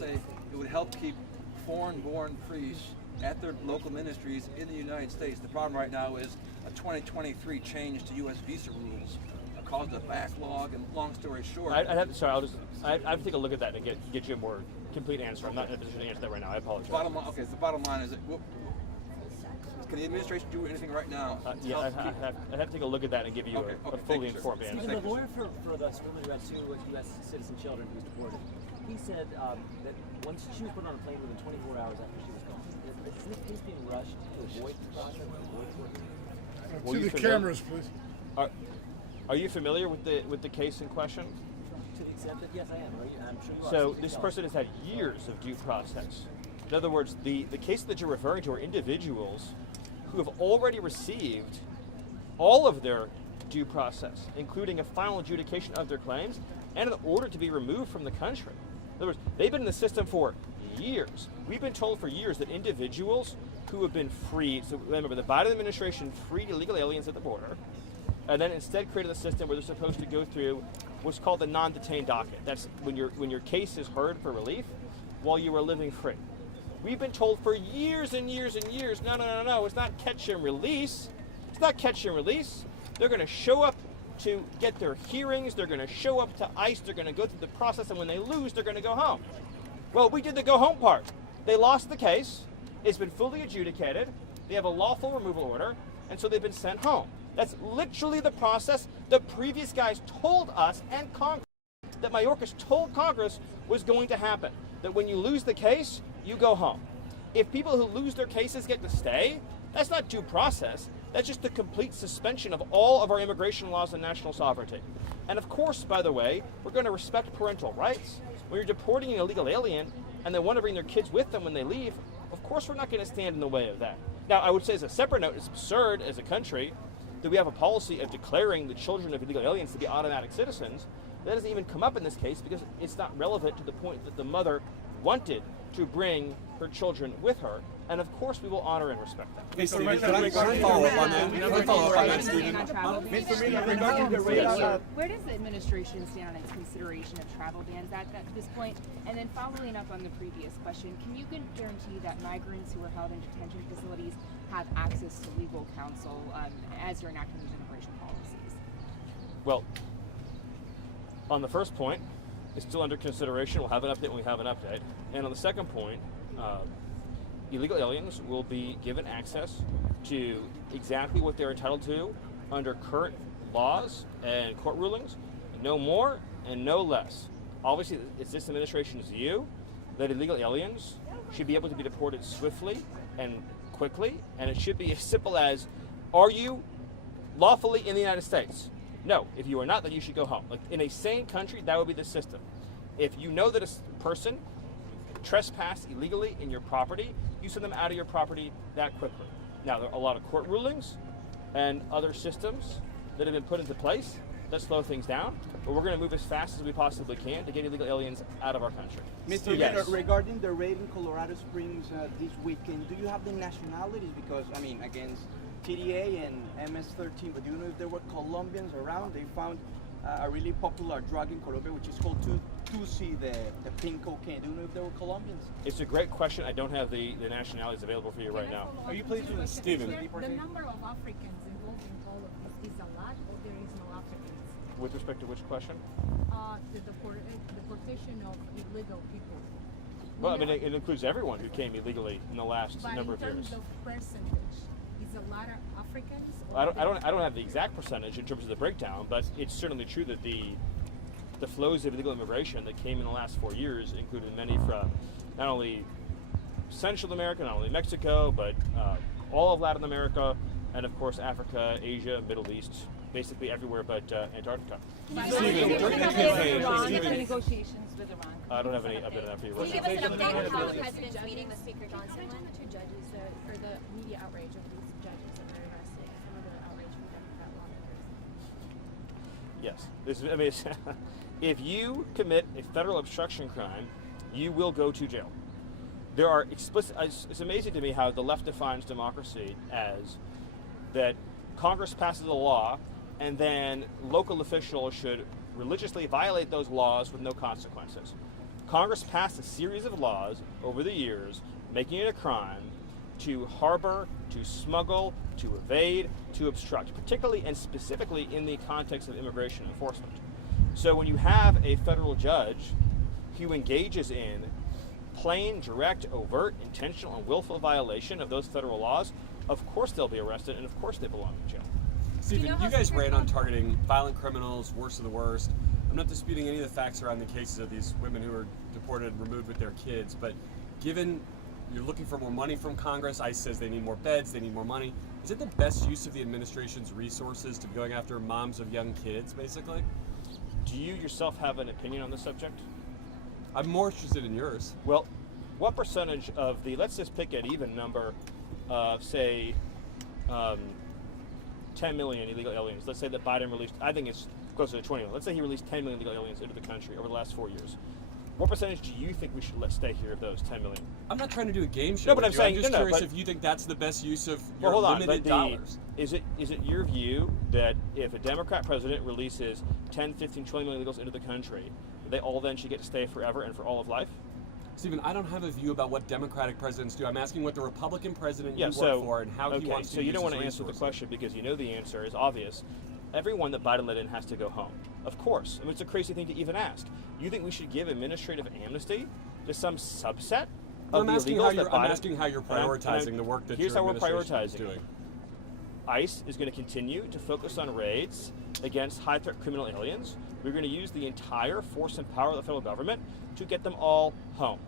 say it would help keep foreign-born priests at their local ministries in the United States. The problem right now is a 2023 change to U.S. visa rules caused a backlog, and long story short... I have to take a look at that and get you a more complete answer. I'm not in a position to answer that right now. I apologize. The bottom line is that can the administration do anything right now? Yeah, I have to take a look at that and give you a fully informed answer. Stephen, the lawyer for the woman who had two U.S. citizen children who was deported, he said that once she was put on a plane within 24 hours after she was gone. Is this case being rushed to avoid the process? To the cameras, please. Are you familiar with the case in question? To the extent that yes, I am. I'm sure you are. So this person has had years of due process. In other words, the cases that you're referring to are individuals who have already received all of their due process, including a final adjudication of their claims and an order to be removed from the country. In other words, they've been in the system for years. We've been told for years that individuals who have been freed, so remember, the Biden administration freed illegal aliens at the border, and then instead created a system where they're supposed to go through what's called the non-detained docket. That's when your case is heard for relief while you are living free. We've been told for years and years and years, no, it's not catch and release. It's not catch and release. They're going to show up to get their hearings. They're going to show up to ICE. They're going to go through the process, and when they lose, they're going to go home. Well, we did the go home part. They lost the case. It's been fully adjudicated. They have a lawful removal order, and so they've been sent home. That's literally the process the previous guys told us and Congress, that Mayorkas told Congress was going to happen. That when you lose the case, you go home. If people who lose their cases get to stay, that's not due process. That's just the complete suspension of all of our immigration laws and national sovereignty. And of course, by the way, we're going to respect parental rights. When you're deporting an illegal alien and they want to bring their kids with them when they leave, of course we're not going to stand in the way of that. Now, I would say as a separate note, it's absurd as a country that we have a policy of declaring the children of illegal aliens to be automatic citizens. That doesn't even come up in this case because it's not relevant to the point that the mother wanted to bring her children with her, and of course we will honor and respect that. Hey, Stephen, can I follow up on that? Where does the administration stand on its consideration of travel bans at this point? And then following up on the previous question, can you guarantee that migrants who are held in detention facilities have access to legal counsel as you're enacting these immigration policies? Well, on the first point, it's still under consideration. We'll have an update when we have an update. And on the second point, illegal aliens will be given access to exactly what they're entitled to under current laws and court rulings, no more and no less. Obviously, it's this administration's view that illegal aliens should be able to be deported swiftly and quickly, and it should be as simple as, are you lawfully in the United States? No. If you are not, then you should go home. Like in a sane country, that would be the system. If you know that a person trespassed illegally in your property, you send them out of your property that quickly. Now, there are a lot of court rulings and other systems that have been put into place that slow things down, but we're going to move as fast as we possibly can to get illegal aliens out of our country. Mr. Yes. Regarding the raid in Colorado Springs this weekend, do you have the nationalities? Because, I mean, against TDA and MS-13, but do you know if there were Colombians around? They found a really popular drug in Colombia, which is called 2C, the pink cocaine. Do you know if there were Colombians? It's a great question. I don't have the nationalities available for you right now. Are you pleased with Stephen? The number of Africans involved in all of this is a lot, or there is no Africans? With respect to which question? The deportation of illegal people. Well, I mean, it includes everyone who came illegally in the last number of years. But in terms of percentage, is a lot of Africans? I don't have the exact percentage in terms of the breakdown, but it's certainly true that the flows of illegal immigration that came in the last 4 years included many from not only Central America, not only Mexico, but all of Latin America, and of course Africa, Asia, Middle East, basically everywhere but Antarctica. Negotiations with Iran. I don't have any update on that for you. Can you give us an update on how the president's meeting with Speaker Johnson went? The two judges for the media outrage of these judges that were arrested, some of the outrage from Democrat lawmakers. Yes. If you commit a federal obstruction crime, you will go to jail. There are explicit, it's amazing to me how the left defines democracy as that Congress passes a law and then local officials should religiously violate those laws with no consequences. Congress passed a series of laws over the years making it a crime to harbor, to smuggle, to evade, to obstruct, particularly and specifically in the context of immigration enforcement. So when you have a federal judge who engages in plain, direct, overt, intentional, and willful violation of those federal laws, of course they'll be arrested and of course they belong in jail. Stephen, you guys ran on targeting violent criminals, worst of the worst. I'm not disputing any of the facts around the cases of these women who were deported and removed with their kids, but given you're looking for more money from Congress, ICE says they need more beds, they need more money. Is it the best use of the administration's resources to be going after moms of young kids, basically? Do you yourself have an opinion on the subject? I'm more interested in yours. Well, what percentage of the, let's just pick an even number of, say, 10 million illegal aliens. Let's say that Biden released, I think it's closer to 20 million. Let's say he released 10 million illegal aliens into the country over the last 4 years. What percentage do you think we should let stay here of those 10 million? I'm not trying to do a game show. No, but with I'm you. saying, I'm just no, curious but- if you think that's the best use of Well, your hold on, limited but dollars. is it your view that if a Democrat president releases 10, 15, 20 million illegals into the country, they all then should get to stay forever and for all of life? Stephen, I don't have a view about what Democratic presidents do. I'm asking what the Republican president Yeah, you so, work for and how he wants to so you use don't want his to answer the resources. question because you know the answer is obvious. Everyone that Biden let in has to go home. Of course. I mean, it's a crazy thing to even ask. You think we should give administrative amnesty to some subset Well, of I'm the asking illegals how that you're, Biden... I'm asking how you're prioritizing the work that Here's your how we're administration is prioritizing. doing. ICE is going to continue to focus on raids against high-threat criminal aliens. We're going to use the entire force and power of the federal government to get them all home.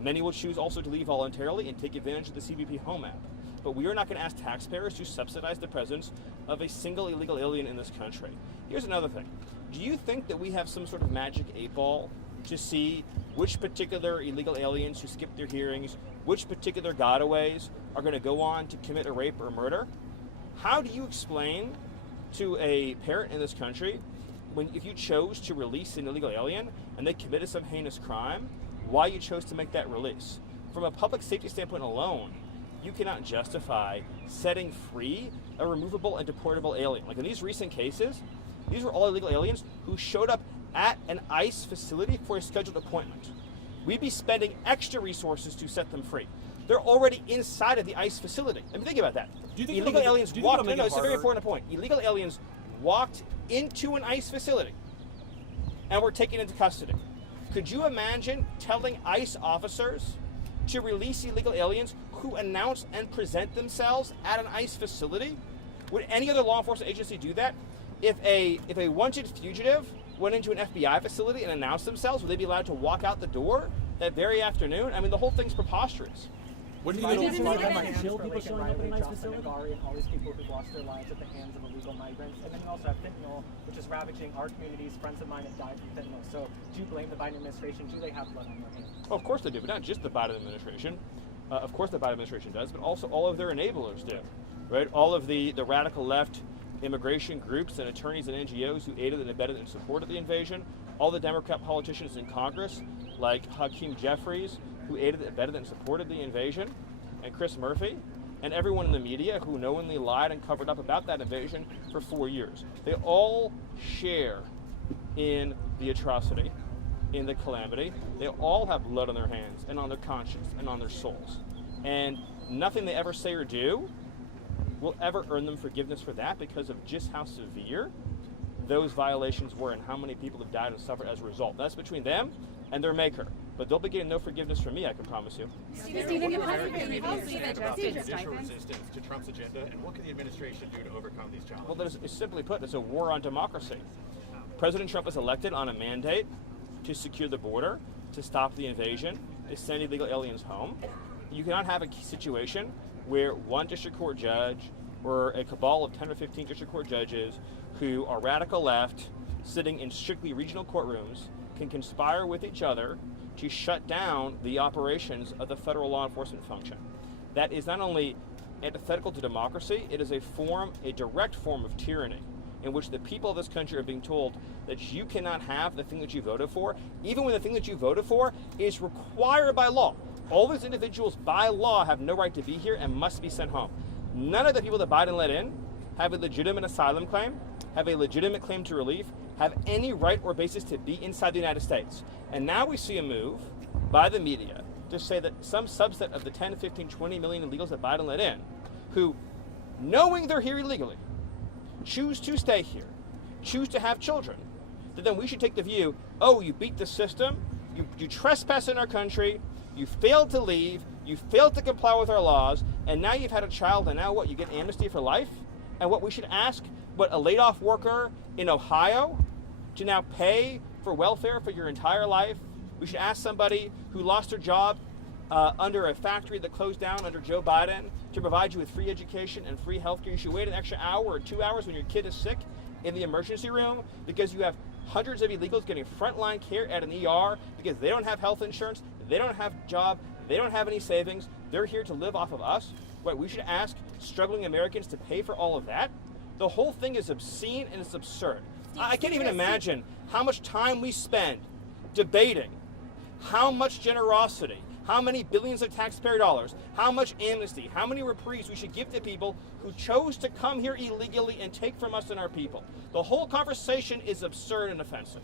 Many will choose also to leave voluntarily and take advantage of the CBP Home app. But we are not going to ask taxpayers to subsidize the presence of a single illegal alien in this country. Here's another thing. Do you think that we have some sort of magic 8-ball to see which particular illegal aliens who skip their hearings, which particular gotaways are going to go on to commit a rape or murder? How do you explain to a parent in this country if you chose to release an illegal alien and they committed some heinous crime, why you chose to make that release? From a public safety standpoint alone, you cannot justify setting free a removable and deportable alien. Like in these recent cases, these were all illegal aliens who showed up at an ICE facility for a scheduled appointment. We'd be spending extra resources to set them free. They're already inside of the ICE facility. I mean, think about that. Do you think Illegal it'll make it- aliens do you think walked, it'll no, make no, it it's a very harder? important point. Illegal aliens walked into an ICE facility and were taken into custody. Could you imagine telling ICE officers to release illegal aliens who announce and present themselves at an ICE facility? Would any other law enforcement agency do that? If a wanted fugitive went into an FBI facility and announced themselves, would they be allowed to walk out the door that very afternoon? I mean, the whole thing's preposterous. What do you But think? it's Didn't not even- like chill people showing up in a nice facility. and all these people who lost their lives at the hands of illegal migrants. And then you also have fentanyl, which is ravaging our communities. Friends of mine have died from fentanyl. So do you blame the Biden administration? Do they have blood on their hands? Well, of course they do, but not just the Biden administration. Of course the Biden administration does, but also all of their enablers do, right? All of the radical left immigration groups and attorneys and NGOs who aided and abetted and supported the invasion, all the Democrat politicians in Congress, like Hakeem Jeffries, who aided, abetted, and supported the invasion, and Chris Murphy, and everyone in the media who knowingly lied and covered up about that invasion for 4 years. They all share in the atrocity, in the calamity. They all have blood on their hands and on their conscience and on their souls. And nothing they ever say or do will ever earn them forgiveness for that because of just how severe those violations were and how many people have died and suffered as a result. That's between them and their maker. But they'll be getting no forgiveness from me, I can promise you. Stephen, how do you Judicial resistance to Trump's agenda, and what can the administration do to overcome these challenges? Well, that is simply put, it's a war on democracy. President Trump is elected on a mandate to secure the border, to stop the invasion, to send illegal aliens home. You cannot have a situation where one district court judge or a cabal of 10 or 15 district court judges who are radical left, sitting in strictly regional courtrooms, can conspire with each other to shut down the operations of the federal law enforcement function. That is not only antithetical to democracy, it is a direct form of tyranny in which the people of this country are being told that you cannot have the thing that you voted for, even when the thing that you voted for is required by law. All those individuals by law have no right to be here and must be sent home. None of the people that Biden let in have a legitimate asylum claim, have a legitimate claim to relief, have any right or basis to be inside the United States. And now we see a move by the media to say that some subset of the 10, 15, 20 million illegals that Biden let in, who, knowing they're here illegally, choose to stay here, choose to have children, that then we should take the view, oh, you beat the system, you trespass in our country, you failed to leave, you failed to comply with our laws, and now you've had a child, and now what, you get amnesty for life? And what we should ask, what, a laid-off worker in Ohio to now pay for welfare for your entire life? We should ask somebody who lost their job under a factory that closed down under Joe Biden to provide you with free education and free health care. You should wait an extra hour or 2 hours when your kid is sick in the emergency room because you have hundreds of illegals getting frontline care at an ER because they don't have health insurance, they don't have a job, they don't have any savings, they're here to live off of us. What, we should ask struggling Americans to pay for all of that? The whole thing is obscene and it's absurd. I can't even imagine how much time we spend debating how much generosity, how many billions of taxpayer dollars, how much amnesty, how many reprieves we should give to people who chose to come here illegally and take from us and our people. The whole conversation is absurd and offensive.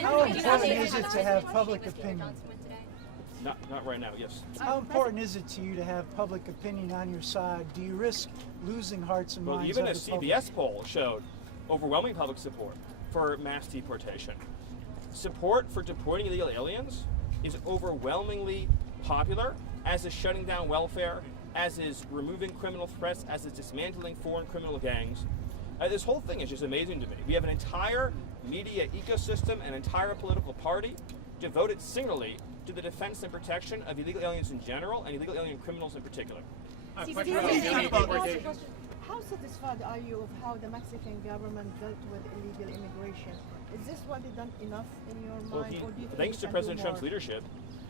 How important is it to have public opinion? Not right now, yes. How important is it to you to have public opinion on your side? Do you risk losing hearts and Well, minds even of a the public? CBS poll showed overwhelming public support for mass deportation. Support for deporting illegal aliens is overwhelmingly popular, as is shutting down welfare, as is removing criminal threats, as is dismantling foreign criminal gangs. This whole thing is just amazing to me. We have an entire media ecosystem, an entire political party devoted singularly to the defense and protection of illegal aliens in general and illegal alien criminals in particular. How satisfied are you of how the Mexican government dealt with illegal immigration? Is this what they done enough in your mind? Or do you think Thanks to they can do President Trump's more? leadership,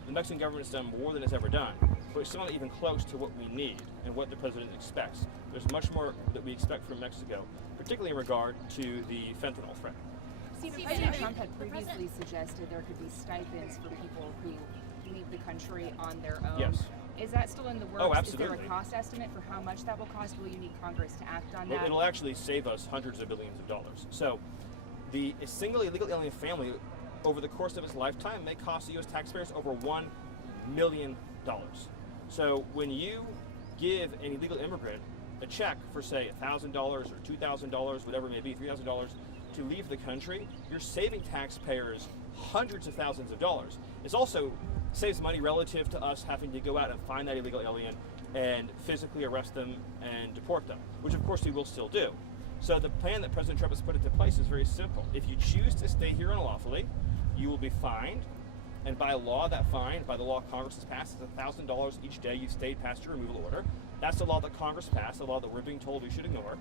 the Mexican government has done more than it's ever done, but it's still not even close to what we need and what the president expects. There's much more that we expect from Mexico, particularly in regard to the fentanyl threat. President Trump had previously suggested there could be stipends for people who leave the country on their own. Yes. Is that still in the works? Oh, absolutely. Is there a cost estimate for how much that will cost? Will you need Congress to act on Well, that? it'll actually save us hundreds of billions of dollars. So, a single illegal alien family over the course of its lifetime may cost the U.S. taxpayers over $1 million. So, when you give an illegal immigrant a check for, say, $1,000 or $2,000, whatever it may be, $3,000 to leave the country, you're saving taxpayers hundreds of thousands of dollars. It also saves money relative to us having to go out and find that illegal alien and physically arrest them and deport them, which of course we will still do. So the plan that President Trump has put into place is very simple. If you choose to stay here unlawfully, you will be fined, and by law that fine, by the law Congress has passed, is $1,000 each day you've stayed past your removal order. That's the law that Congress passed, the law that we're being told we should ignore.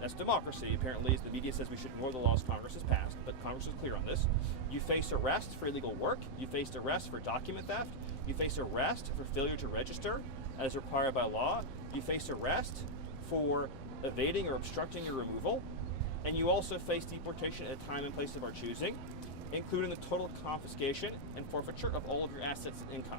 That's democracy. Apparently, as the media says, we should ignore the laws Congress has passed, but Congress is clear on this. You face arrest for illegal work. You face arrest for document theft. You face arrest for failure to register, as required by law. You face arrest for evading or obstructing your removal. And you also face deportation at a time and place of our choosing, including the total confiscation and forfeiture of all of your assets and income.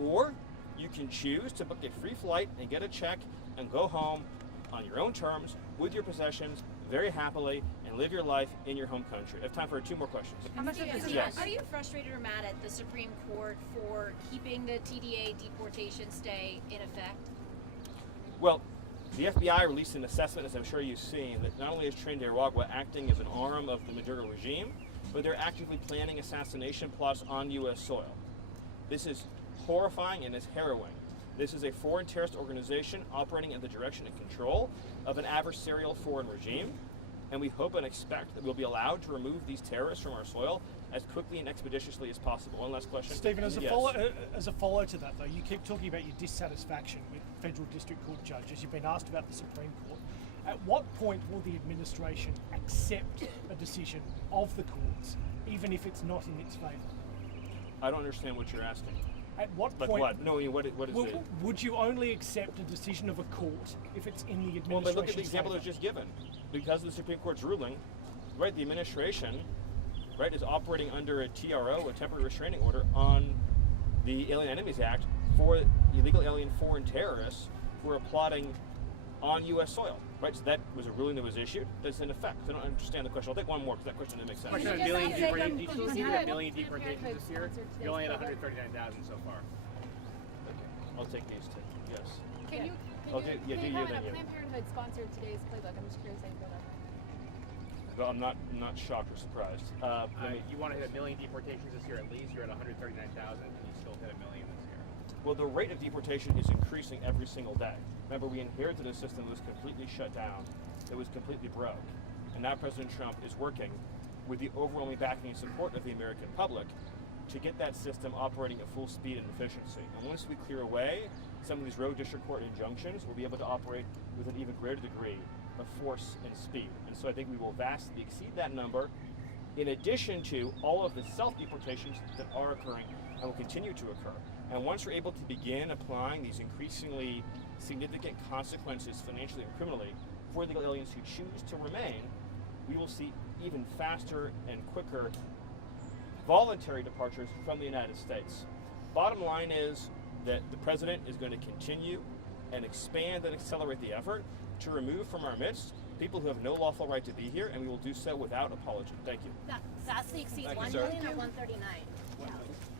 Or you can choose to book a free flight and get a check and go home on your own terms, with your possessions, very happily, and live your life in your home country. I have time for 2 more questions. How much of this? Yes. Are you frustrated or mad at the Supreme Court for keeping the TDA deportation stay in effect? Well, the FBI released an assessment, as I'm sure you've seen, that not only is Nicaragua acting as an arm of the Maduro regime, but they're actively planning assassination plots on U.S. soil. This is horrifying and it's harrowing. This is a foreign terrorist organization operating in the direction and control of an adversarial foreign regime, and we hope and expect that we'll be allowed to remove these terrorists from our soil as quickly and expeditiously as possible. One last question. Stephen, as a Yes. follow to that, though, you keep talking about your dissatisfaction with federal district court judges. You've been asked about the Supreme Court. At what point will the administration accept a decision of the courts, even if it's not in its favour? I don't understand what you're asking. At what Like point? what? No, what is it? Would you only accept a decision of a court if it's in the administration's Well, but look at the example that favour? was just given. Because of the Supreme Court's ruling, right, the administration, right, is operating under a TRO, a temporary restraining order, on the Alien Enemies Act for illegal alien foreign terrorists who are plotting on U.S. soil. Right, so that was a ruling that was issued that's in effect. I don't understand the question. I'll take one more because that question didn't make sense. Question: Can you just say them- Did can you you see say a that million Planned deportations Parenthood this year? sponsored You only had today's program? 139,000 so far. Okay, I'll take these two. Yes. Can you, Okay, yeah, do you, comment then on you. Planned Parenthood sponsored today's playbook? I'm just curious how you feel about that. Well, I'm not shocked or surprised. Let me, You want to hit a million deportations this year at least. You're at 139,000, and you still hit a million this year. well, the rate of deportation is increasing every single day. Remember, we inherited a system that was completely shut down, that was completely broke. And now President Trump is working with the overwhelming backing and support of the American public to get that system operating at full speed and efficiency. And once we clear away some of these rogue district court injunctions, we'll be able to operate with an even greater degree of force and speed. And so I think we will vastly exceed that number, in addition to all of the self-deportations that are occurring and will continue to occur. And once we're able to begin applying these increasingly significant consequences financially and criminally for illegal aliens who choose to remain, we will see even faster and quicker voluntary departures from the United States. Bottom line is that the president is going to continue and expand and accelerate the effort to remove from our midst people who have no lawful right to be here, and we will do so without apology. Thank you. That vastly exceeds Thank you, 1 sir. million or 139.